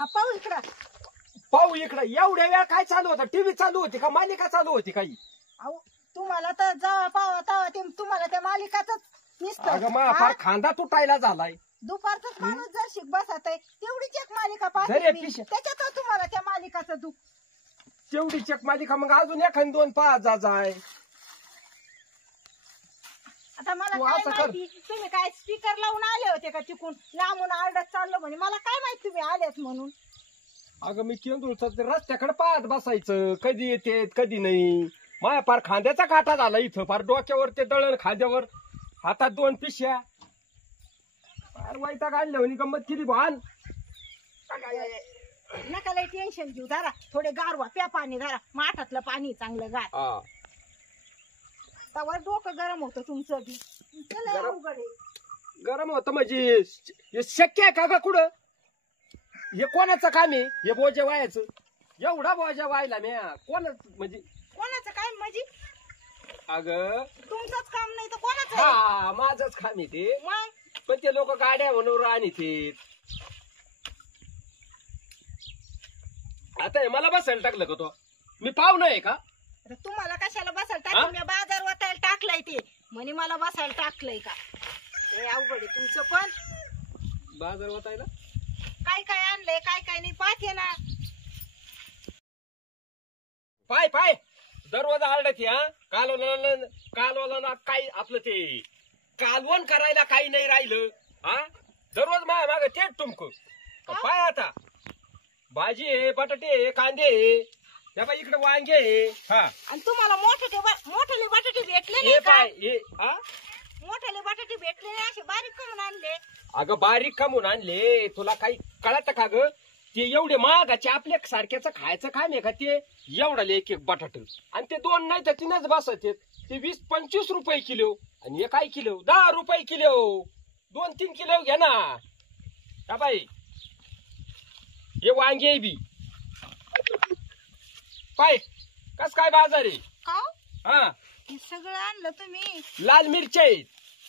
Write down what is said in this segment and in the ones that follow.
पाहू इकडं पाहू इकडं. एवढ्या वेळ काय चालू होतं? टीव्ही चालू होती का मालिका चालू होती काही? अहो तुम्हाला तर जावा पावा तावा ते तुम्हाला त्या मालिकाच अगं मा फार खांदा तुटायला झालाय. दुपारच माणूस जर शिक बसत आहे तेवढीच एक मालिका पाहते त्याच्यात तुम्हाला त्या मालिकाचं दुःख. तेवढीच एक मालिका मग अजून एखादी 2 पाच जाय. आता मला काय माहिती तुम्ही काय स्पीकर लावून आले होते का तिकून लांबून आरडत चाललो म्हणे मला काय माहिती तुम्ही आलेत म्हणून. अगं मी केंदूरचं रस्त्याकडे पाहत बसायचं कधी येते कधी नाही. माया फार खांद्याचा काटा झाला इथं. फार डोक्यावर ते दळण खांद्यावर हातात 2 पिशव्या. फार वैताग आणल्या म्हणे गंमत केली भान. नका लय टेन्शन घेऊ धरा थोडे गारवा प्या पाणी धरा माठातलं पाणी चांगलं गार. तवर डोकं गरम होतं तुमचं बी. गरम होतं म्हणजे शक्य आहे का ग कुठं? हे कोणाचं काम आहे हे बोजे वायाचं? एवढा बोजा वायला म्या कोण म्हणजे कोणाचं काय म्हणजे? अगं तुमचंच काम नाही तर कोणाचं? हा माझंच काम आहे ते. मग पण ते लोक गाड्या म्हणून राणी आता मला बसायला टाकलं का तो? मी पाहुणं आहे का? तुम्हाला कशाला बसायला टाकलं? मी बाजार वाटायला टाकलाय ते म्हणे मला बसायला टाकलंय का? हे अवघड आहे तुमचं. पण बाजार वाटायला काय काय आणलंय काय काय नाही पाहते ना. पाय पाय दररोज आरडत या कालवला काय आपलं ते कालवण करायला काही नाही राहिलं. हा दररोज माया माग तेच तुमक. पाय आता भाजी आहे बटाटे आहे कांदे आहे त्या बाई इकडे वांगे आहे. हा आणि तुम्हाला मोठे बटाटे भेटले नाही का? मोठे बटाटे भेटले नाही असे बारीक करून आणले. अगं बारीक कमून आणले. तुला काही कळत का ग? ते एवढे महागाचे आपल्या सारख्याचं खायचं काय नाही का? ते एवढाले एक एक बटाट आणि ते 2 नाही तर 3च बसत. ते 20-25 रुपये किलो आणि हे काय किलो 10 रुपये किलो. 2-3 किलो घ्या ना. का बाई हे वांगे बी पाय कस काय बाजार आहे? हा हे सगळं आणलं तुम्ही. लाल मिरच्या आहेत.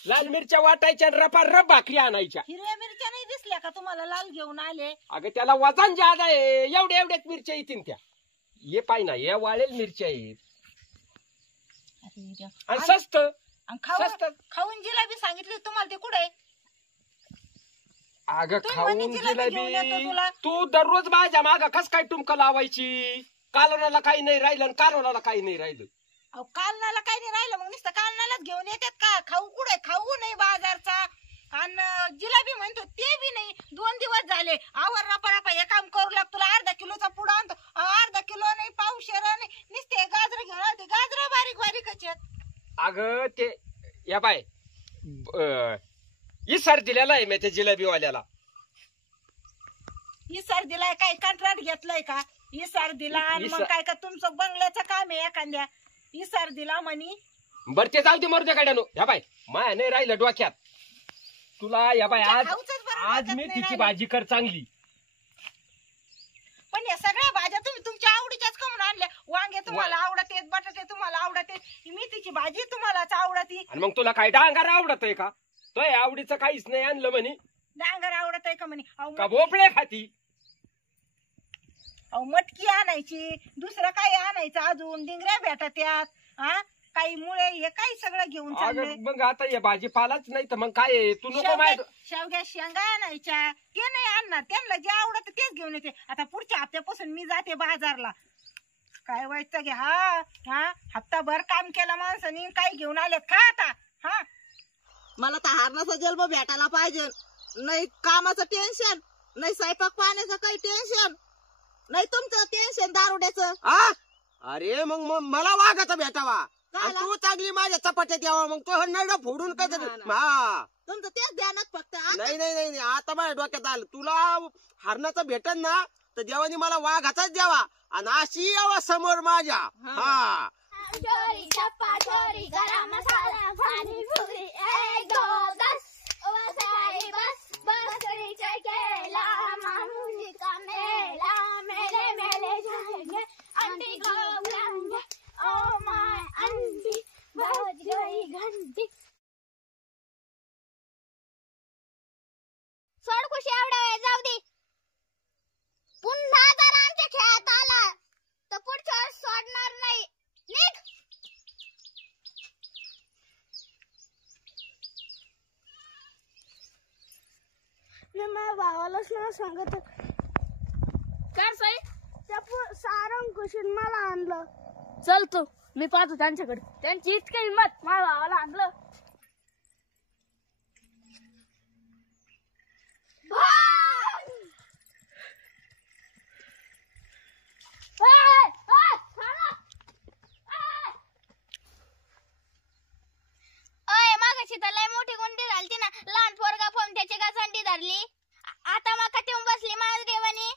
लाल मिरच्या वाटायच्या आणि रपारप भाकरी आणायच्या. हिरव्या मिरच्या नाही दिसल्या का तुम्हाला? लाल घेऊन आले. अगं त्याला वजन जादा आहे. एवढ्याच मिरच्या येतील त्या. ये पाय ना या वाळेल मिरच्या आहेत आणि स्वस्त. खाऊन जिलाबी सांगितली तुम्हाला ते कुठे? अगं खाऊन जिलाबी तू दररोज माझ्या माग कस काय टुमका लावायची? कालवणाला काही नाही राहिलं आणि कालवणाला काही नाही राहिलं. अहो कालनाला काही नाही राहिलं मग नुसतं कालनालाच घेऊन येतात का? खाऊ कुठे? खाऊ नाही बाजारचा. आणि जिलाबी म्हणतो ते बी नाही. 2 दिवस झाले आवर रापा हे काम करू लाग. तुला अर्धा किलोचा पुडा आणतो. अर्धा किलो नाही पावशेर नाही नुसते गाजर घेऊन आले. गाजर बारीक बारीकच आहेत. अगं ते या बाय इसार दिलेला आहे मी त्या जिलेबीवाल्याला. इसार दिलाय काय? कंत्राट घेतलाय का? इसार दिला आणि मग काय का तुमचं बंगल्याचं काम आहे एखाद्या? इसार दिला म्हणी. बरं ते जाऊ दे मरू दे गाड्यानो. ह्या बाय माया नाही राहिलं डोक्यात तुला. या बाय आज मी तिची भाजी कर चांगली. पण या सगळ्या भाज्या तुम्ही तुमच्या आवडीच्याच करून आणल्या. वांगे तुम्हाला आवडते बटाटे तुम्हाला आवडते मेथीची भाजी तुम्हालाच आवडती. आणि मग तुला काय डांगर आवडत आहे का? तो आवडीचं काहीच नाही आणलं म्हणे. डांगर आवडत आहे का म्हणे? का भोपळे खाती? अहो मटकी आणायची दुसरं काय आणायचं अजून? डिंगऱ्या भेटत त्यात. हा काही मुळे हे काही सगळं घेऊन चाललंय. मग आता हे भाजीपालाच नाही तर मग काय? तू नको माहित शेवग्या शेंगा आणायच्या ते नाही आणणार. त्यांना जे आवडत तेच घेऊन येते. आता पुढच्या हप्त्यापासून मी जाते बाजारला. काय व्हायचं घ्या. हा हप्ताभर काम केलं माणसानी काही घेऊन आलेत का आता? हा मला तर हारणाचा जन्म भेटायला पाहिजे. नाही कामाचं टेन्शन नाही स्वयंपाक पाण्याचं काही टेन्शन नाही. तुमचं टेन्शन दारुड्याचं. अरे मग मला वाघाचा भेटावा. तू चांगली माझ्या चपात्यात यावा मग तो नळ फोडून काय? तुमचं तेच ध्यानात फक्त. नाही आता माझ्या डोक्यात आलं. तुला हरणाचा भेटन ना तर देवानी मला वाघाचाच द्यावा आणि अशी यावा समोर माझ्या. हा चोरी चप्पा चोरी गरम मसाला पानी पूरी 1 2 10 वसाई बस बकरी चकेला मामूली का मेला मेले मेले जाएंगे आंटी को बुलाएंगे ओ माय आंटी बज गई घंटी. सोड खुशी एवढा वेळ जाऊ दे. भावालाच ना सांगत काय साई त्या सारंग कुशीन मला आणलं. चल तू मी पाहतो त्यांच्याकडे. त्यांची इतकी हिंमत माझ्या भावाला आणलं. अय मागाशी तर लय मोठी गुंडी झालती ना. लहान पोरगा फोन त्याची का संडी धरली. आता मग का येऊन बसली माझ्या देवानी.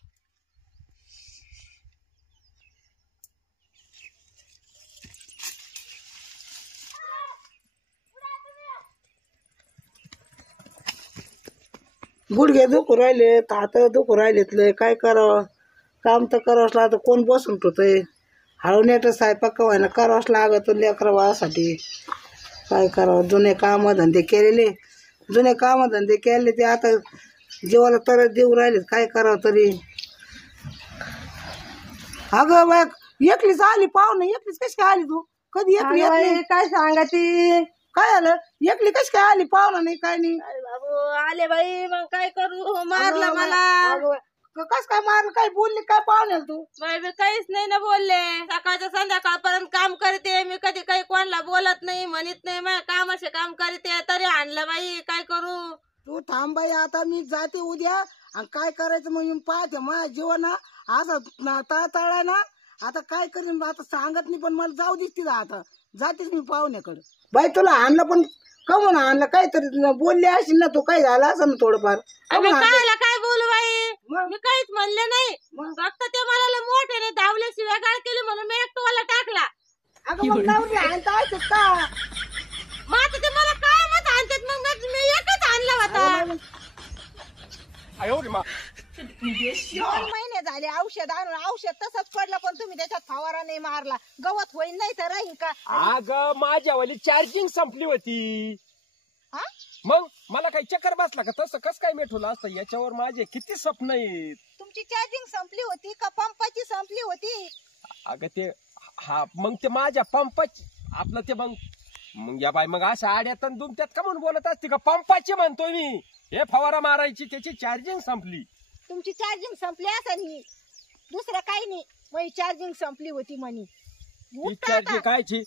गुडघे दुखू राहिलेत, हात दुखू राहिलेत लय. काय करावं, काम तर करावंच लागतं. कोण बसून ठेवतंय. हळवण्याचं स्वयंपाक का व्हायना करावंच लागत लेकरा बाळासाठी. काय करावं, जुने कामधंदे केले ते आता जीवाला तर देऊ राहिलेत. काय करावं तरी. अगं बाय एकलीच आली पाहुणे. एकलीच कशी काय आली तू? कधी एकली येत नाही. काय सांगा ती काय आलं एकली कशी काय आली? पाहुणा नाही काय नाही. बाबू आले बाई मग काय करू. मारलं मला. कस काय मारलं? काय बोलली काय पाहुण्याला तू? बाई मी काहीच नाही ना बोलले. सकाळच्या संध्याकाळपर्यंत काम करते मी. कधी काही कोणाला बोलत नाही म्हणत नाही. माझ्या कामाचे काम करते तरी आणलं बाई. काय करू. तू थांब बाई आता मी जाते उद्या. आणि काय करायचं मग मी पाहते. माझ्या जीवन असं तळतळाय ना. आता काय करीन आता सांगत नाही पण मला जाऊ दिसते आता. जातेच मी पाहुण्याकडे. बाई तुला आणलं पण कमून आणलं? काहीतरी बोलले असेल ना तू. काय झालं असं ना थोडंफार. काय बोलू बाई. मी काहीच म्हणले नाही. फक्त ते मला मोठ्याने धावल्याशिवाय गाळ केली म्हणून मी एक टोला टाकला. अगं मग नवरी आणता येतात का? मग आता ते मला काय मत आणतात. मग मी एकच आणला होता. 哎呦我的妈！ 2 महिने झाले औषध आणून. औषध तसंच पडलं पण तुम्ही त्याच्यात फवारा नाही मारला. गवत होईल नाही तर राहील का. अगं माझ्यावाली चार्जिंग संपली होती. हा? मग मला काही चक्कर बसला का? तसं कस काय मिठवलं असतं? याच्यावर माझे किती स्वप्न आहेत. तुमची चार्जिंग संपली होती का पंपाची संपली होती? अगं ते हा मग ते माझ्या पंपाची आपलं ते मग या बाई मग अशा आड्यात दुमत्यात का म्हणून बोलत असते का? पंपाची म्हणतोय मी. हे फवारा मारायची त्याची चार्जिंग संपली. तुमची चार्जिंग संपली असं नाही. दुसरं काही नाही. मग चार्जिंग संपली होती म्हणे. ही चार्जिंग कायची?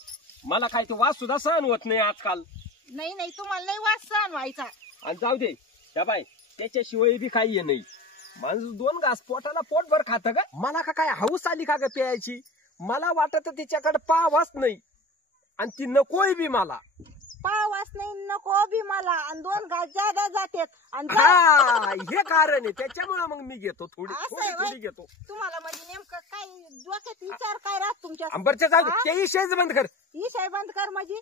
मला काय ते वास सुद्धा सहन होत नाही आजकाल. नाही तुम्हाला नाही वास सहन व्हायचा. आणि जाऊ दे त्या बाई त्याच्याशिवाय बी काही नाही. माणूस 2 घास पोटाला पोटभर खात का? मला का काय हौस आली का ग प्यायची? मला वाटत तिच्याकडे पावाच नाही आणि ती नकोय बी मला. पावास नाही नको बी मला. आणि 2 घास जादा जातेत. हा हे कारण आहे. त्याच्यामुळे मग मी घेतो थोडी असं थोडी आहे थोडी होय? घेतो. तुम्हाला म्हणजे नेमकं काय डोक्यात विचार काय राहत तुमच्या? अंबरच्या जाऊ दे. ते विषयच बंद कर. विषय बंद कर म्हणजे.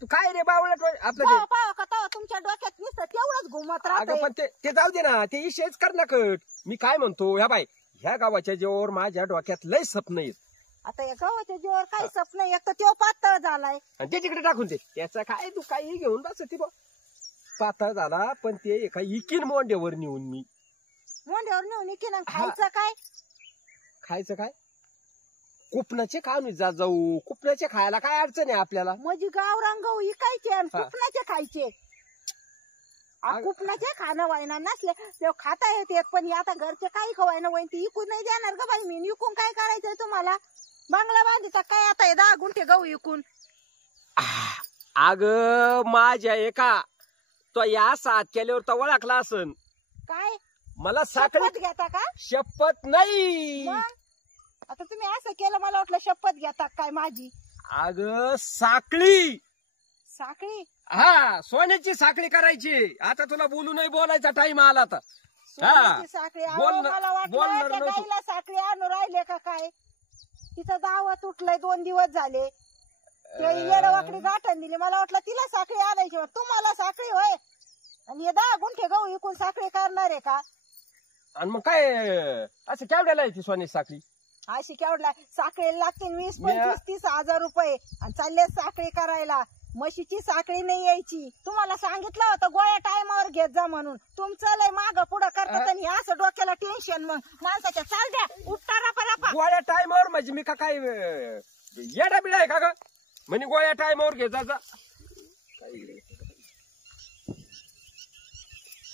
तू काय रे बावळट आपलं ते. पावा का तवा तुमच्या डोक्यात नुसतं तेवढंच घुमत अगं राहत. पण ते जाऊ दे ना. ते विषयच कर ना कट. मी काय म्हणतो ह्या बाई ह्या गावाच्या जीवावर माझ्या डोक्यात लय स्वप्न आहेत. आता या गावाच्या जीवावर काही स्वप्न. एक तर तो पातळ झालाय. आणि ते तिकडे टाकून दे. त्याचा काय तू काही घेऊन बस ती पातळ झाला पण ते एका इकीन मोंड्यावर नेऊन मी. मोंड्यावर नेऊन इकीन. खायचं काय? खायचं काय? कुपनाचे खाऊन जाऊ. कुपनाचे खायला काय अडचण आहे आपल्याला? म्हणजे गावरान गहू इकायचे आणि कुपनाचे खायचे. कुपनाचे खाणं व्हायना नसले ते खाता येते. पण आता घरचे काही खवायना होईन ती इकून नाही देणार का बाई मी. इकून काय करायचंय तुम्हाला? बंगला बांधायचा काय आता? 10 गुंठे गहू इकून. अग माझ्या एका तो या साथ केल्यावर तर ओळखला असन. काय मला साखळी शपथ घेता का? शपथ नाही. आता तुम्ही असं केलं मला वाटलं शपथ घेता काय माझी. अग साखळी. साखळी? हा सोन्याची साखळी करायची. आता तुला बोलू नाही बोलायचा टाइम आला आता. सोन्याची साखळी? मला वाटलं बोलणार त्या नव्हतं. गाईला साखळी आणून राहिले का काय? तिचं दावत तुटलंय 2 दिवस झाले. येडवाकडी गाठण दिली. मला वाटलं तिला साखळी आणायची. तुम्हाला साखळी होय? आणि 10 गुंठे गहू इकून साखळी करणार आहे का? आणि मग काय असं केवढ्याला आहे ती सोन्याची साखळी? अशी केवढला साखळी लागतील 20, 25, 30 हजार रुपये. आणि चालले साखळी करायला. म्हशीची साखळी नाही यायची. तुम्हाला सांगितलं होतं गोळ्या टायमावर घेत जा म्हणून. तुमचं लय माग पुढं करतात आणि असं डोक्याला टेन्शन. मग माणसाच्या चाल द्या उठता रापा. गोळ्या टायमावर म्हणजे मी का काय येडा बिडा आहे का ग? म्हणे गोळ्या टायमावर घे जा.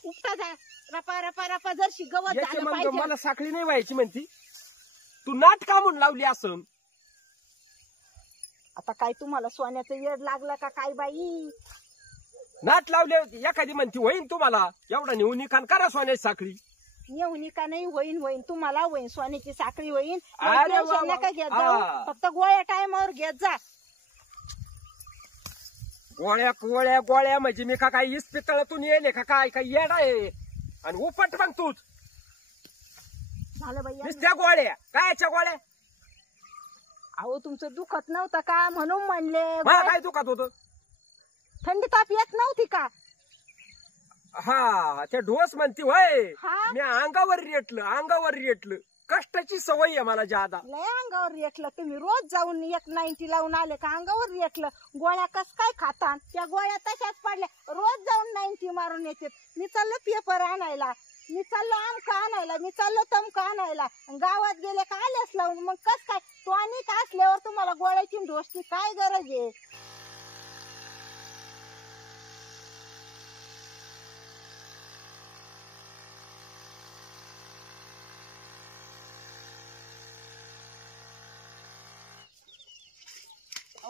उपटा जा रपा रपा रपा जरशी गवत याचे झालं मग पाहिजे. मला साखळी नाही व्हायची म्हणती. तू नाट का म्हणून लावली असं? आता काय तुम्हाला सोन्याचं येड लागलं का काय बाई? नाट लावले एखादी म्हणती होईन तुम्हाला एवढा नेऊन कान करा सोन्याची साखळी. येऊन का नाही होईन तुम्हाला होईन सोन्याची साखळी होईन. अरे वा वा. नका घेत हा. जाऊ फक्त गोळ्या टायमावर घेत जा. गोळ्या गोळ्या गोळ्या म्हणजे मी का काय इस्पितळातून येले का काय काय येड आहे आणि उपट मग तूच झालं बाई नुसत्या गोळ्या कायच्या गोळ्या? अहो तुमचं दुखत नव्हतं का म्हणून म्हणले. मला काय दुखत होतं? थंडी ताप येत नव्हती का? हा त्या ढोस म्हणती होय. हा. मी अंगावर रेटलं कष्टाची सवय आहे मला ज्यादा. लय अंगावर रेटलं. तुम्ही रोज जाऊन 190 लावून आले का अंगावर रेटलं. गोळ्या कस काय खाता? त्या गोळ्या तशाच पडल्या. रोज जाऊन 90 मारून येते. मी चाललो पेपर आणायला, मी चाललो आमका आणायला, मी चाललो तमका आणायला. गावात गेले का आलेच लावून. मग कस काय तो आणि असल्यावर तुम्हाला गोळ्याची ढोसची काय गरज आहे?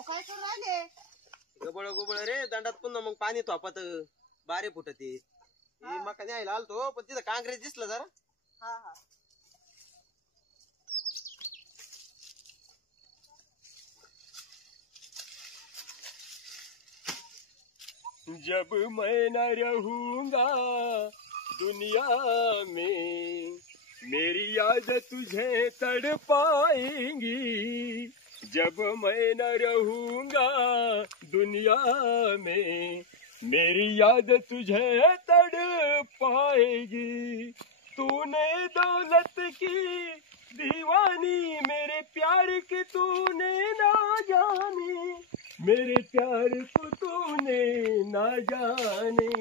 काय करून आले? गबळ रे दंडात पुन्हा मग पाणी थोपात बारे फुटते. मका न्यायला आलतो पण तिथं काँग्रेस दिसलं जरा. हा हा जब मैं न रहूंगा दुनिया में मेरी याद तुझे तड़पाएंगी. जब मैं न रहूंगा दुनिया में मेरी याद तुझे तड़पाएगी. तूने दौलत की दीवानी मेरे प्यार की तूने ना जानी. मेरे प्यार को तूने ना जाने.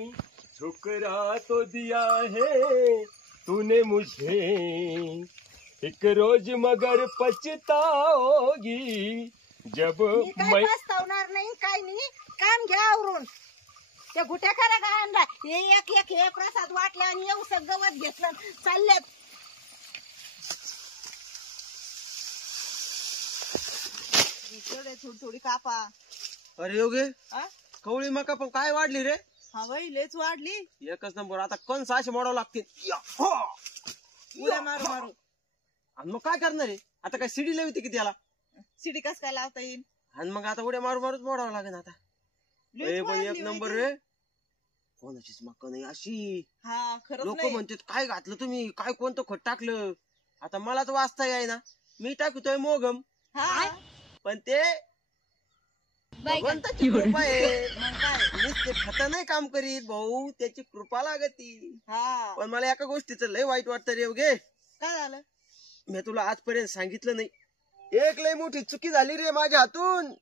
ठुकरा तो दिया है तूने मुझे एक रोज मगर पछताओगी. जब मी काय मैं पस्तावणार नाही काय नाही. काम घ्या आवरून. त्या गुट्या करा का आणला हे एक एक हे प्रसाद वाटला आणि येऊ गवत घेतलं चालल्यात. थोडी थोडी कापा. अरे योगे हा? कवळी मका पण काय वाढली रे? हा बाई लेच वाढली. एकच नंबर. आता कंस असे मोडावं लागतील. उड्या मारू मारू. आणि मग काय करणार आहे? आता काय सिडी लावते की त्याला? सिडी कस काय लावता येईल? आणि मग आता उड्या मारूच मोडावं लागेल आता. ए पण एक नंबर रे. कोणाचीच मका नाही अशी. हा खरंच लोक नाही. म्हणतात काय घातलं तुम्ही, काय कोणतं खत टाकलं. आता मलाच वाचता याय ना. मी टाकतोय मोगम हा पण ते भगवंताची कृपा आहे. नुसते खत नाही काम करीत भाऊ, त्याची कृपा लागती. हा पण मला एका गोष्टीचं लय वाईट वाटतं रे योगे. काय झालं? मी तुला आजपर्यंत सांगितलं नाही. एक लय मोठी चुकी झाली रे माझ्या हातून.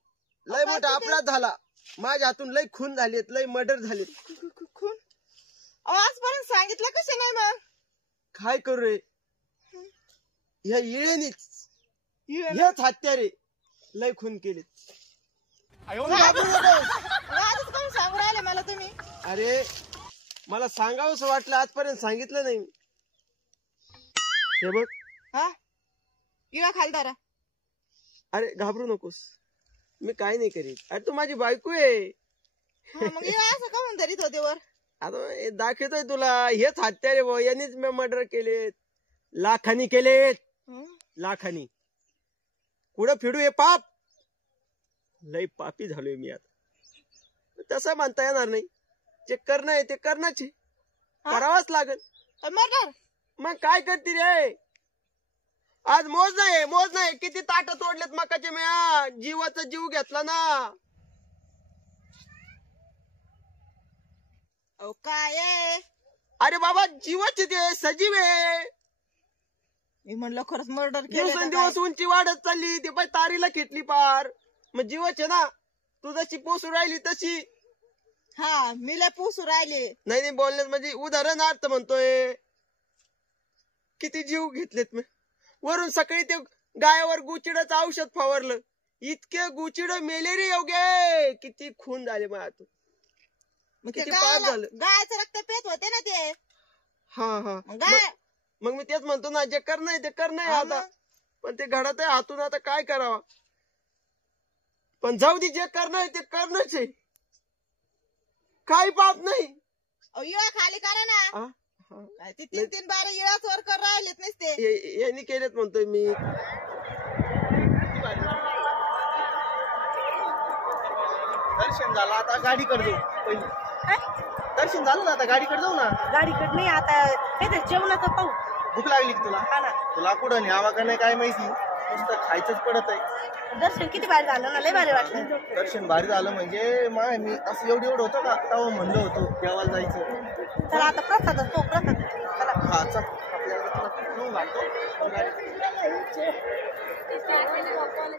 लय मोठा अपराध झाला माझ्या हातून. लय खून झालेत, लय मर्डर झालेत. खून? आजपर्यंत सांगितलं कसं नाही मग? काय करू रे, ह्या येळेनीच हेच हत्यारे लय खून केलेत. आजच कोण सांगू राहिले मला तुम्ही? अरे मला सांगावंसं वाटलं, आजपर्यंत सांगितलं नाही. हे बघ. हा इवा खालदारा. अरे घाबरू नकोस, मी काय नाही करीत. अरे तू माझी बायको आहे. मग इवा असं का म्हणून धरीत होते वर? आता हे दाखवतोय तुला. हेच हत्यारे भाऊ, यांनीच मी मर्डर केलेत. लाखानी केलेत, लाखानी. कुठं फिरू हे पाप. लय पापी झालोय मी आता. तसं म्हणता येणार नाही. जे करणं आहे ते करणंच आहे, करावंच लागल. मर्डर मग काय करते रे? आज मोज नाही किती ताट तोडलेत मकाचे. म्या जीवाचा जीव घेतला ना. काय आहे? अरे बाबा जीवाचे ते सजीव आहे. मी म्हणलं खरंच मर्डर दिवसेंदिवस उंची वाढत चालली. ते पाय तारीला खेटली पार. मग जीवाचे ना. तू जशी पोसू राहिली तशी. हा मी लय पुसू राहिले. नाही बोलण्यात म्हणजे उदाहरणार्थ म्हणतोय. किती जीव घेतलेत मी. वरून सकाळी ते गायावर गुचिडाचं औषध फवारलं. इतके गुचिड मेले रे योगे. किती खून झाले माझ्या. मग ते किती पाप झालं. गायचं रक्त पेत होते ना ते. हा हा मग गाय मग मी तेच म्हणतो ना, जे करणं आहे ते करणं आहे हा आता. मग. पण ते घडत आहे हातून, आता काय करावं. पण जाऊ दे, जे करणं आहे ते करणंच आहे. काही पाप नाही. इळा खाली करा ना. हा, हा. काय ते 3-3 बारे इळाच वर कर राहिलेत नसते. यांनी केलेत म्हणतोय मी. दर्शन झालं, आता गाडीकडे जाऊ पहिले. दर्शन झालं ना, आता गाडीकडे जाऊ ना. गाडीकडे नाही आता काहीतरी जेवणाचं पाहू. भूक लागली की तुला? हा ना. तुला कुठं न्यावा का नाही काय माहिती, नुसतं खायचंच पडत आहे. दर्शन किती भारी झालं ना, लय भारी वाटलं. दर्शन भारी झालं म्हणजे मी असं एवढं होतं का, तेव्हा म्हणलं होतो देवाला जायचं. चला आता प्रसादच तो प्रसाद. चला. हा चल, आपल्याला घालतो गाडी.